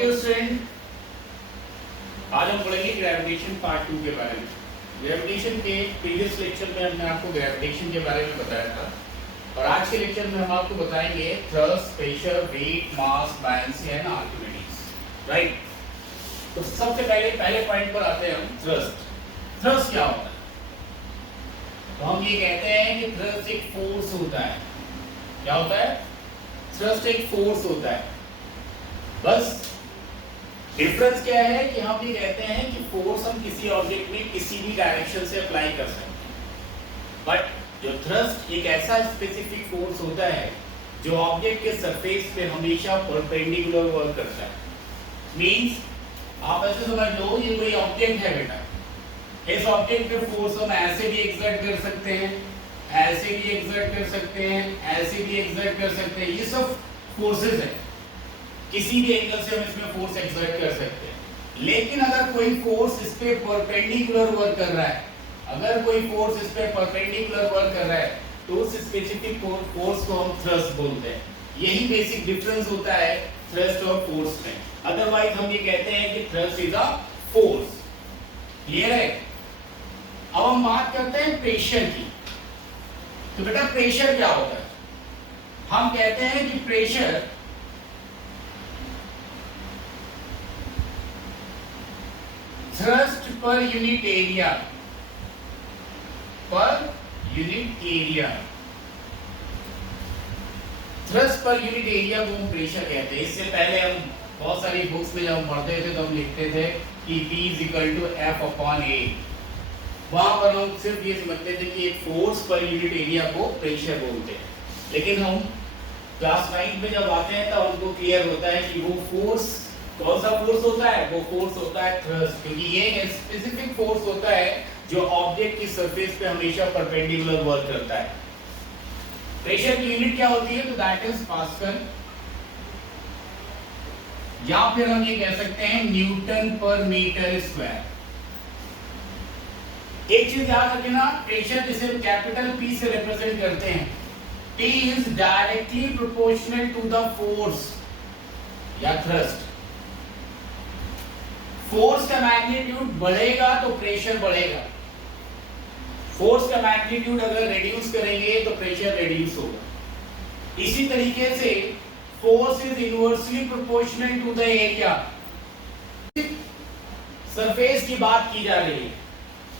Student, आज हम पढ़ेंगे ग्रेविटेशन पार्ट 2 के बारे में। ग्रेविटेशन के प्रीवियस लेक्चर में हमने आपको ग्रेविटेशन के बारे में बताया था और आज के लेक्चर में हम आपको बताएंगे thrust, pressure, weight, mass, buoyancy and Archimedes. Right, तो सबसे पहले पॉइंट पर आते हैं हम। थ्रस्ट। थ्रस्ट क्या होता है? तो हम ये कहते हैं कि थ्रस्ट एक फोर्स होता है। क्या होता है? थ्रस्ट एक फोर्स होता है। बस डिफरेंस क्या है कि हम ये कहते हैं कि फोर्स हम किसी ऑब्जेक्ट में किसी भी डायरेक्शन से अप्लाई कर सकते हैं, बट जो थ्रस्ट एक ऐसा स्पेसिफिक फोर्स होता है जो ऑब्जेक्ट के सरफेस पे हमेशा परपेंडिकुलर वर्क करता है। मींस आप ऐसे समझ लो, ये कोई ऑब्जेक्ट है बेटा, इस ऑब्जेक्ट पे फोर्स हम ऐसे भी एक्सर्ट कर सकते हैं, ऐसे भी एक्सर्ट कर सकते हैं, ऐसे भी एक्सर्ट कर सकते हैं। ये सब फोर्सेस है, किसी भी एंगल से हम इसमें फोर्स एक्सर्ट कर सकते हैं। लेकिन अगर कोई फोर्स इस पे परपेंडिकुलर वर्क कर रहा है, अगर कोई फोर्स इस पे परपेंडिकुलर वर्क कर रहा है, तो उस स्पेसिफिक फोर्स को हम थ्रस्ट बोलते हैं। यही बेसिक डिफरेंस होता है थ्रस्ट और फोर्स में। अदरवाइज हम ये कहते हैं कि thrust is a force. Clear है? अब हम बात करते हैं प्रेशर की। तो बेटा प्रेशर क्या होता है? हम कहते हैं कि pressure thrust per unit area, per unit area, thrust per unit area को हम प्रेशर कहते हैं। इससे पहले हम बहुत सारी बुक्स में जब हम पढ़ते थे तो हम लिखते थे कि P = F/A। वहां पर हम सिर्फ ये समझते थे कि एक फोर्स पर यूनिट एरिया को प्रेशर बोलते हैं। लेकिन हम क्लास 9 में जब आते हैं तो हमको क्लियर होता है कि वो फोर्स कौन सा फोर्स होता है? वो फोर्स होता है थ्रस्ट, क्योंकि ये एक स्पेसिफिक फोर्स होता है जो ऑब्जेक्ट की सरफेस पे हमेशा परपेंडिकुलर वर्क करता है। प्रेशर की यूनिट क्या होती है? तो दैट इज पास्कल, या फिर हम ये कह सकते हैं न्यूटन पर मीटर स्क्वायर। एक चीज याद रखना, प्रेशर जिसे कैपिटल P से रिप्रेजेंट करते हैं, P is directly proportional to the force या थ्रस्ट। फोर्स का मैग्नीट्यूड बढ़ेगा तो प्रेशर बढ़ेगा, फोर्स का मैग्नीट्यूड अगर रिड्यूस करेंगे तो प्रेशर रिड्यूस होगा। इसी तरीके से force is inversely proportional to the area. Surface की बात की जा रही है,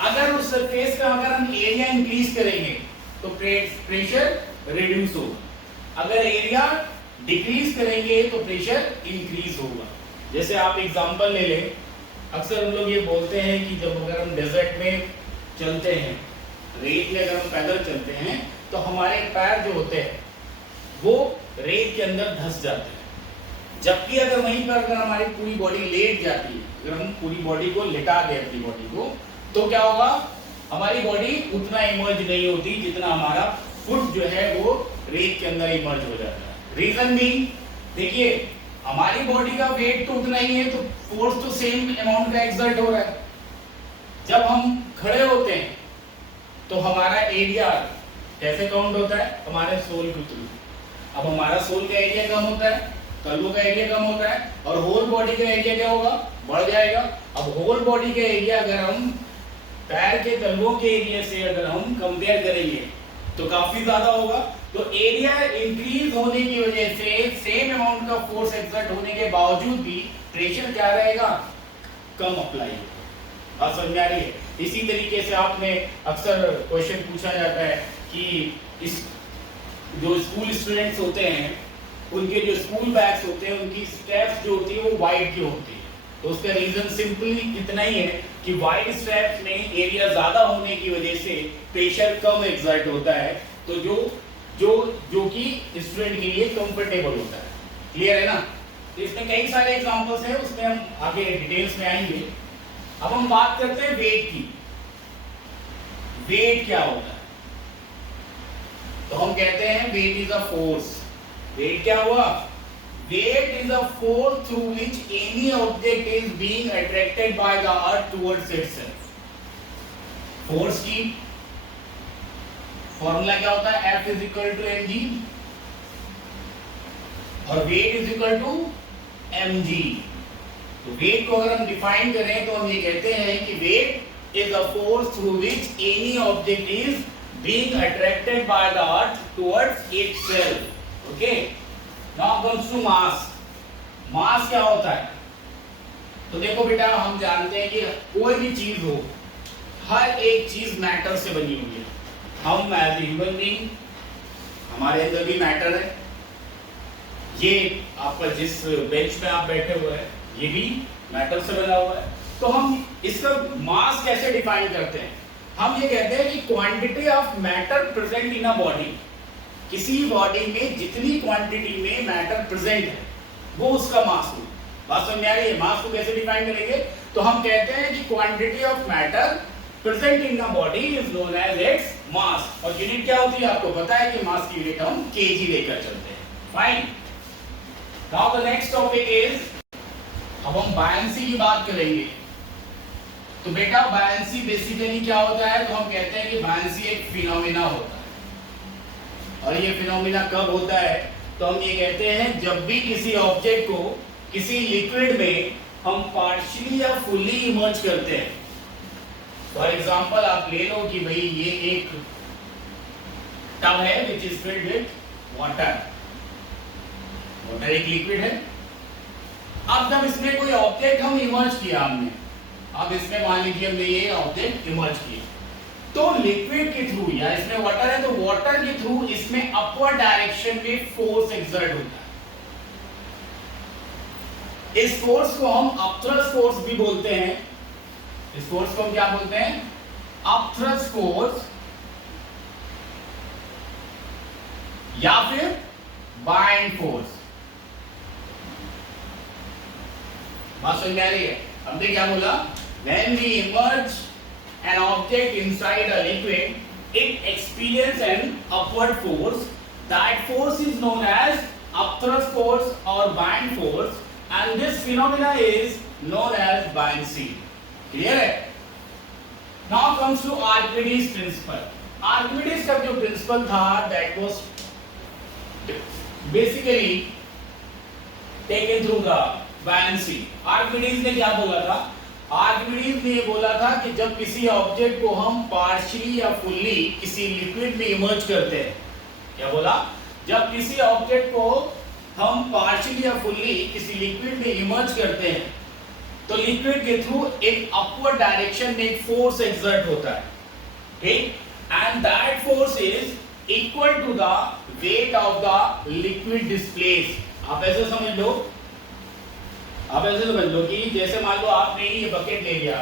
अगर उस सरफेस का अगर हम एरिया इंक्रीज करेंगे तो प्रेशर रिड्यूस होगा, अगर एरिया डिक्रीज करेंगे तो प्रेशर इंक्रीज होगा। जैसे आप एग्जांपल ले लें, अक्सर हम लोग ये बोलते हैं कि जब अगर हम डेजर्ट में चलते हैं, रेत में अगर हम पैदल चलते हैं तो हमारे पैर जो होते हैं वो रेत के अंदर धंस जाते हैं। जबकि अगर वहीं पर अगर हमारी पूरी बॉडी लेट जाती है, अगर हम पूरी बॉडी को लेटा दें अपनी बॉडी को, तो क्या होगा? हमारी बॉडी उतना इमर्ज नहीं होती जितना हमारा फुट जो है वो रेत के अंदर इमर्ज हो जाता है। रीजन भी देखिए, हमारी बॉडी का वेट तो उतना ही है, तो फोर्स तो सेम अमाउंट का एक्सर्ट हो रहा है। जब हम खड़े होते हैं तो हमारा एरिया कैसे काउंट होता है? हमारे सोल के थ्रू। अब हमारा सोल का एरिया कम होता है, तलवों का एरिया कम होता है, और होल बॉडी का एरिया क्या होगा? बढ़ जाएगा। अब होल बॉडी का एरिया अगर हम पैर के तलवों के एरिया से अगर हम कंपेयर करेंगे तो काफी ज्यादा होगा। तो एरिया इंक्रीज होने की वजह से सेम अमाउंट का फोर्स एक्सर्ट होने के बावजूद भी प्रेशर क्या रहेगा? कम अप्लाई होगा। बात समझ में आ रही है? इसी तरीके से आपने अक्सर क्वेश्चन पूछा जाता है कि इस जो स्कूल स्टूडेंट्स होते हैं उनके जो स्कूल बैग्स होते हैं उनकी स्ट्रैप्स जो होती है वो वाइड क्यों होती है? तो उसका रीजन सिंपली इतना ही है कि वाइड स्ट्रैप्स में एरिया ज्यादा होने की वजह से प्रेशर कम एक्सर्ट होता है, तो जो कि स्टूडेंट के लिए कंफर्टेबल होता है। क्लियर है ना? तो इसमें कई सारे एग्जांपल्स हैं, उसमें हम आगे डिटेल्स में आएंगे। अब हम बात करते हैं वेट की। वेट क्या होता है? तो हम कहते हैं weight is a force. Weight क्या हुआ? Weight is a force through which any object is being attracted by the earth towards itself. Force की फॉर्मूला क्या होता है? F = mg और weight is equal to mg। तो वेट को अगर हम डिफाइन करें तो हम ये कहते हैं कि weight is a force through which any object is being attracted by the earth towards itself. Okay, now comes to mass. Mass क्या होता है? तो देखो बेटा, हम जानते हैं कि कोई भी चीज हो, हर एक चीज मैटर से बनी हुई है। हम एज ह्यूमन बीइंग, हमारे अंदर भी मैटर है। ये आपका जिस बेंच पे आप बैठे हुए हैं ये भी मैटर से बना हुआ है। तो हम इसका मास कैसे डिफाइन करते हैं? हम ये कहते हैं कि quantity of matter present in a body, किसी बॉडी में जितनी क्वांटिटी में मैटर प्रेजेंट है वो उसका मास हो। बात समझ आ रही है? मास को कैसे डिफाइन करेंगे? तो हम कहते हैं कि quantity of matter present in a body is known as its mass. और यूनिट क्या होती है आपको पता है कि मास की यूनिट हम केजी लेकर चलते हैं। Fine, now the next topic is, अब हम बायंसी की बात करेंगे। तो बेटा बायंसी बेसिकली क्या होता है? तो हम कहते हैं कि बायंसी एक फिनोमिना होता है। और ये फिनोमिना कब होता है? तो हम ये कहते हैं जब भी किसी ऑब्जेक्ट को किसी लिक्विड में हम पार्शियली या फुल्ली इमर्ज करते हैं। फॉर एग्जांपल आप ले लो कि भाई ये एक टब है which is filled with water. Water एक लिक्विड है। अब जब इसमें कोई ऑब्जेक्ट हम इमर्ज किया हमने, अब इसमें मान लीजिए हमने ये ऑब्जेक्ट इमर्ज किया, तो लिक्विड के थ्रू या इसमें वाटर है तो वाटर के थ्रू इसमें अपवर्ड डायरेक्शन में फोर्स एक्सर्ट होता है। इस फोर्स को हम अपथ्रस्ट फोर्स भी बोलते हैं। इस फोर्स को हम क्या बोलते हैं? अपथ्रस्ट फोर्स या फिर बाइंड फोर्स। बात समझ में आ रही है? हमने क्या बोला? When we immerse an object inside a liquid, it experiences an upward force. That force is known as upthrust force or bind force, and this phenomena is known as buoyancy. Clear है? Now comes to Archimedes principle. Archimedes का जो principle था, that was basically taken through the buoyancy. Archimedes ने क्या बोला था? Archimedes ने ये बोला था कि जब किसी ऑब्जेक्ट को हम पार्शियली या फुल्ली किसी लिक्विड में इमर्ज करते हैं, क्या बोला? जब किसी ऑब्जेक्ट को हम पार्शियली या फुल्ली किसी लिक्विड में इमर्ज करते हैं तो लिक्विड के थ्रू एक अपवर्ड डायरेक्शन में एक फोर्स एक्सर्ट होता है, ठीक? And that force is equal to the weight of the liquid displace. आप ऐसे समझ लो, आप ऐसे समझ लो कि जैसे मान लो आपने ये बकेट ले लिया,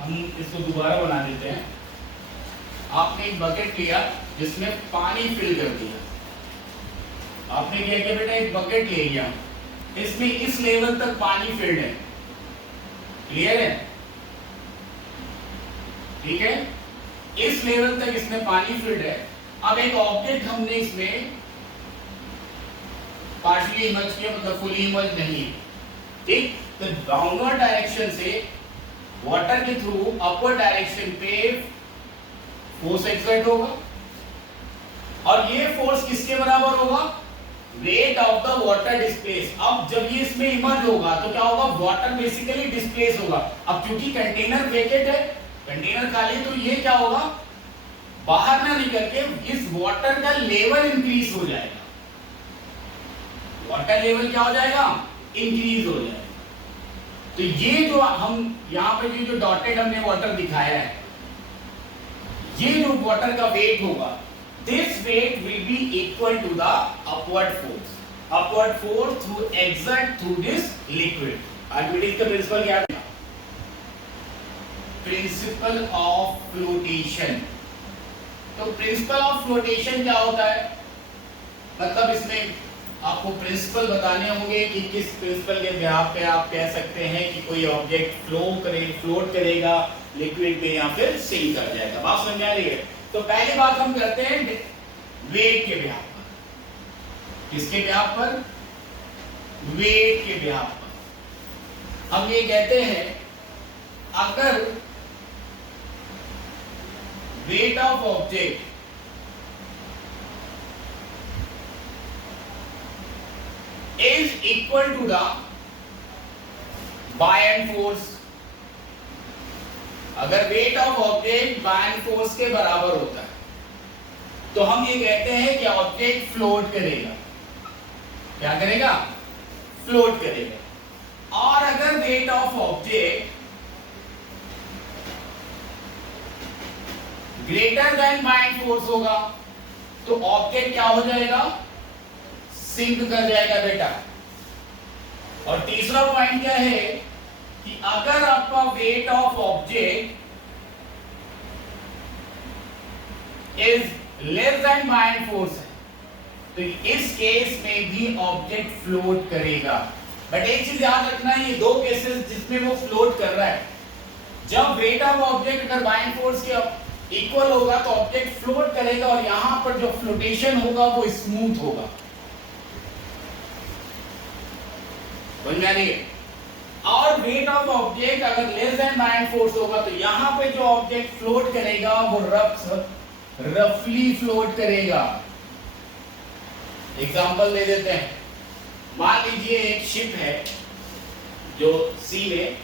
हम इसको दोबारा बना देते हैं। आपने एक बकेट लिया जिसमें पानी फिल कर दिया। आपने क्या किया बेटा? एक बकेट ले लिया, इसमें इस लेवल तक पानी फिल्ड है। क्लियर है? ठीक है, इस लेवल तक इसमें पानी फिल्ड है। अब एक ऑब्जेक्ट हमने इसमें पार्शियली इमर्ज किया, मतलब फुली इमर्ज नहीं, ठीक? तो डाउनवर्ड डायरेक्शन से वाटर के थ्रू अपवर्ड डायरेक्शन पे फोर्स एक्सर्ट होगा, और ये फोर्स किसके बराबर होगा? Wait of the water displace. अब जब ये इसमें इमर्ज होगा तो क्या होगा? वाटर बेसिकली डिस्प्लेस होगा। अब क्योंकि कंटेनर वेकेट है, कंटेनर खाली, तो ये क्या होगा? बाहर ना निकल के इस वाटर का लेवल इंक्रीज हो जाएगा। वाटर लेवल क्या हो जाएगा? इंक्रीज हो जाएगा। तो ये जो हम यहां पे जो डॉटेड हमने वाटर दिखाया है, ये जो वाटर का वेट होगा, this weight will be equal to the upward force through exert through this liquid. Archimedes का प्रिंसिपल क्या है? Principle of flotation. तो प्रिंसिपल ऑफ फ्लोटेशन क्या होता है? मतलब इसमें आपको प्रिंसिपल बताने होंगे कि किस प्रिंसिपल के बिहाफ पे आप कह सकते हैं कि कोई ऑब्जेक्ट फ्लोट करेगा लिक्विड में या फिर सिंक कर जाएगा। बात समझ आ रही है? तो पहली बात हम करते हैं वेट के बिहाफ पर। किसके बिहाफ पर? वेट के बिहाफ पर। हम ये कहते हैं अगर weight of object is equal to the buoyant force. अगर weight of object buoyant force के बराबर होता है तो हम ये कहते हैं कि ऑब्जेक्ट फ्लोट करेगा। क्या करेगा? फ्लोट करेगा। और अगर weight of object greater than buoyant force होगा तो ऑब्जेक्ट क्या हो जाएगा? सिंक कर जाएगा बेटा। और तीसरा पॉइंट क्या है कि अगर आपका weight of object is less than buoyant force है तो इस केस में भी ऑब्जेक्ट फ्लोट करेगा। बट एक चीज याद रखना, ये दो केसेस जिसमें वो फ्लोट कर रहा है, जब वेट ऑफ ऑब्जेक्ट अगर बायएंड फोर्स के इक्वल होगा तो ऑब्जेक्ट फ्लोट करेगा और यहां पर जो फ्लोटेशन होगा वो स्मूथ होगा। समझ में आ रही है? और वेट ऑफ ऑब्जेक्ट अगर लेस देन बायएंड फोर्स होगा तो यहां पे जो ऑब्जेक्ट फ्लोट करेगा वो रफली फ्लोट करेगा। एग्जांपल दे देते हैं। मान लीजिए एक शिप है जो सी में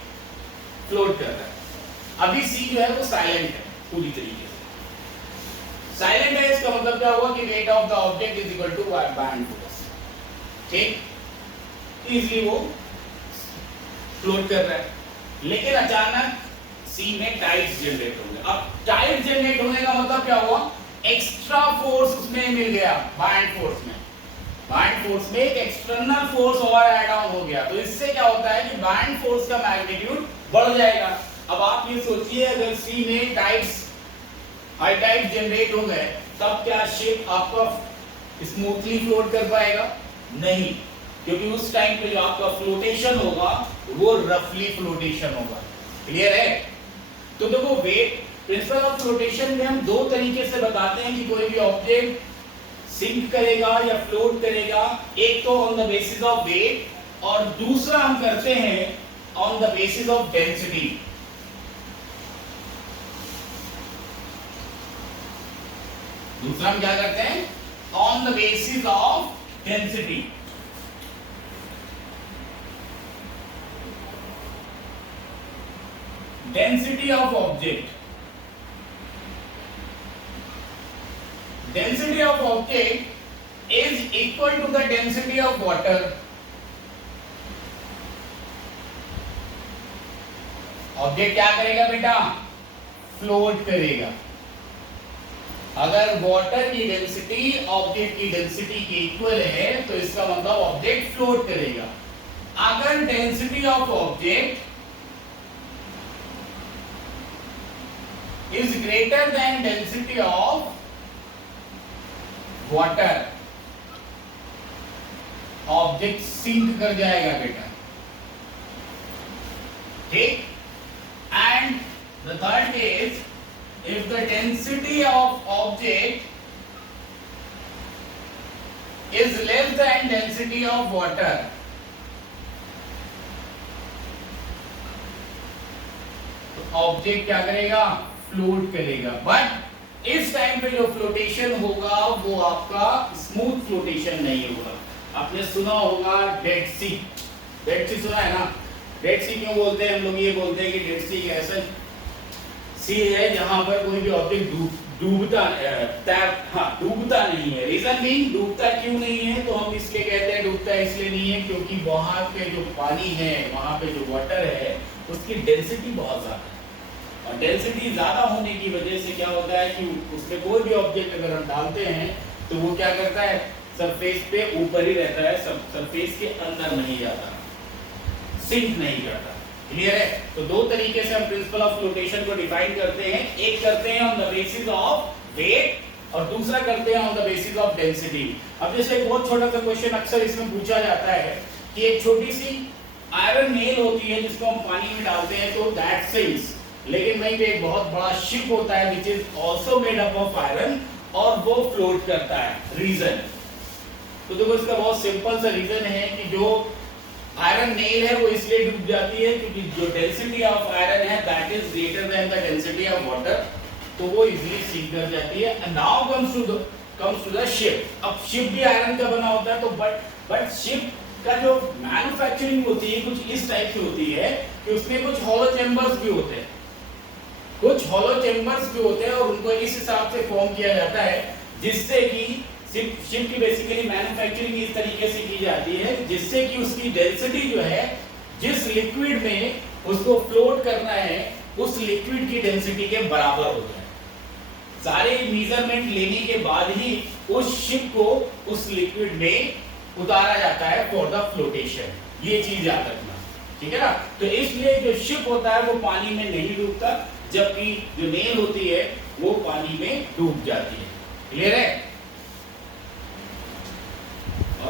फ्लोट कर रहा है। अभी सी जो है वो साइलेंट है पूरी तरीके से। साइलेंट है इसका मतलब क्या हुआ कि weight of the object is equal to buoyant force. ठीक, इजीली वो फ्लोट कर रहा है। लेकिन अचानक सी में टाइड्स जनरेट हो गए। अब टाइड जनरेट होने का मतलब क्या हुआ? एक्स्ट्रा फोर्स उसमें मिल गया बायएंड फोर्स में। बायएंड फोर्स में एक एक्सटर्नल फोर्स और ऐड ऑन हो गया। तो इससे क्या होता है कि बायएंड फोर्स का मैग्नीट्यूड बढ़ जाएगा। अब आप ये सोचिए अगर सी में टाइड्स हाई टाइड जनरेट हो गए तब क्या शिप आपका स्मूथली फ्लोट कर पाएगा? नहीं, क्योंकि उस टाइम पे जो आपका फ्लोटेशन होगा वो रफली फ्लोटेशन होगा। क्लियर है? तो देखो वेट प्रिंसिपल ऑफ फ्लोटेशन में हम दो तरीके से बताते हैं कि कोई भी ऑब्जेक्ट सिंक करेगा या फ्लोट करेगा। एक तो on the basis of weight और दूसरा हम करते हैं on the basis of density. दूसरा हम क्या करते हैं? On the basis of density. Density of object. Density of object is equal to the density of water. Object क्या करेगा बेटा? फ्लोट करेगा। अगर वाटर की डेंसिटी ऑब्जेक्ट की डेंसिटी के इक्वल है तो इसका मतलब ऑब्जेक्ट फ्लोट करेगा। अगर density of object is greater than density of water, object sink कर जाएगा बेटा। ठीक, and the third case, if the density of object is less than density of water, तो ऑब्जेक्ट क्या करेगा? फ्लोट करेगा। बट इस टाइम पे जो फ्लोटेशन होगा वो आपका स्मूथ फ्लोटेशन नहीं होगा। आपने सुना होगा डेड सी। डेड सी सुना है ना? डेड सी क्यों बोलते हैं हम लोग? ये बोलते हैं कि डेड सी ऐसा सी है जहां पर कोई भी ऑब्जेक्ट डूबता नहीं है। रीजन भी डूबता क्यों नहीं है? तो हम इसलिए कहते हैं डूबता इसलिए नहीं है क्योंकि वहां पे जो पानी है, वहां पे जो वाटर है, उसकी डेंसिटी बहुत ज्यादा है। और डेंसिटी ज्यादा होने की वजह से क्या होता है कि उसमें कोई भी ऑब्जेक्ट अगर हम डालते हैं तो वो क्या करता है? सरफेस पे ऊपर ही रहता है, सरफेस के अंदर नहीं जाता, सिंक नहीं करता। क्लियर है? तो दो तरीके से हम प्रिंसिपल ऑफ फ्लोटेशन को डिफाइन करते हैं। एक करते हैं on the basis of weight और दूसरा करते हैं on the basis of density. अब जैसे एक बहुत छोटा सा क्वेश्चन अक्सर इसमें पूछा जाता है कि एक छोटी सी आयरन नेल होती है जिसको हम पानी में डालते हैं तो दैट सिंक्स, लेकिन वहीं पे एक बहुत बड़ा शिप होता है which is also made up of iron और वो फ्लोट करता है। रीजन तो देखो इसका बहुत सिंपल सा रीजन है कि जो आयरन नेल है वो इसलिए डूब जाती है क्योंकि जो डेंसिटी ऑफ आयरन है that is greater than the density of water, तो वो इजीली सिंक कर जाती है। And now comes to the ship. अब शिप भी आयरन का बना होता है तो बट शिप का जो मैन्युफैक्चरिंग होती है कुछ इस टाइप से होती है कि उसमें कुछ हॉलो चेंबर्स भी होते हैं, कुछ हॉलो चेंबर्स भी होते हैं और उनको इस हिसाब से फॉर्म किया जाता है जिससे कि शिप की बेसिकली मैन्युफैक्चरिंग इस तरीके से की जाती है जिससे कि उसकी डेंसिटी जो है जिस लिक्विड में उसको फ्लोट करना है उस लिक्विड की डेंसिटी के बराबर हो जाए। सारे मेजरमेंट लेने के बाद ही उस शिप को उस लिक्विड में उतारा जाता है फॉर द फ्लोटेशन। ये चीज याद रखना, ठीक है ना। तो इसलिए जो शिप होता है वो पानी में नहीं डूबता, जबकि जो नेल होती है वो पानी में डूब जाती है। क्लियर है?